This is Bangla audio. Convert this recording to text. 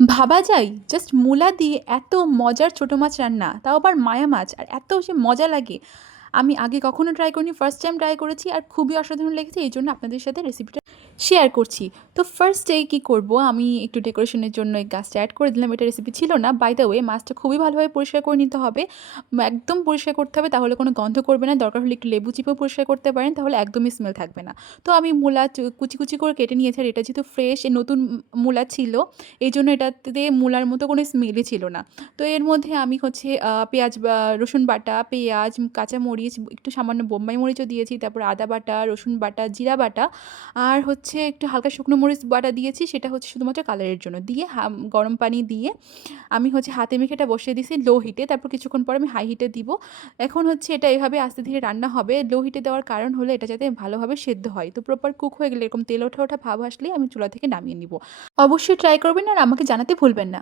ভাবা যায় জাস্ট মূলা দিয়ে এত মজার ছোটো মাছ রান্না, তাও আবার মায়া মাছ, আর এত যে মজা লাগে! আমি আগে কখনো ট্রাই করিনি, ফার্স্ট টাইম ট্রাই করেছি আর খুবই অসাধারণ লেগেছে। এই জন্য আপনাদের সাথে রেসিপিটা শেয়ার করছি। তো ফার্স্টেই কী করব, আমি একটু ডেকোরেশনের জন্য এই গাছটা অ্যাড করে দিলাম। এটা রেসিপি ছিল না। বাই দ্য ওয়ে, মাছটা খুবই ভালোভাবে পরিষ্কার করে নিতে হবে। একদম পরিষ্কার করতে হবে, তাহলে কোনো গন্ধ করবে না। দরকার হলে একটু লেবু চিপেও পরিষ্কার করতে পারেন, তাহলে একদমই স্মেল থাকবে না। তো আমি মূলা কুচি কুচি করে কেটে নিয়েছি, আর এটা যেহেতু ফ্রেশ নতুন মূলা ছিল, এই জন্য এটাতে মূলার মতো কোনো স্মেলই ছিল না। তো এর মধ্যে আমি হচ্ছে পেঁয়াজ বা রসুন বাটা, পেঁয়াজ, কাঁচামরিচ, একটু সামান্য বোম্বাই মরিচও দিয়েছি, তারপর আদা বাটা, রসুন বাটা, জিরা বাটা, আর হচ্ছে একটু হালকা শুকনো মরিচ বাটা দিয়েছি, সেটা হচ্ছে শুধুমাত্র কালারের জন্য। দিয়ে গরম পানি দিয়ে আমি হচ্ছে হাতে মেখে এটা বসিয়ে দিয়েছি লো হিটে। তারপর কিছুক্ষণ পর আমি হাই হিটে দিব। এখন হচ্ছে এটা এভাবে আস্তে ধীরে রান্না হবে। লো হিটে দেওয়ার কারণ হলো এটা যাতে ভালোভাবে সেদ্ধ হয়। তো প্রপার কুক হয়ে গেলে, এরকম তেল ওঠা ওঠা ভাব আসলেই আমি চুলা থেকে নামিয়ে নিব। অবশ্যই ট্রাই করবেন আর আমাকে জানাতে ভুলবেন না।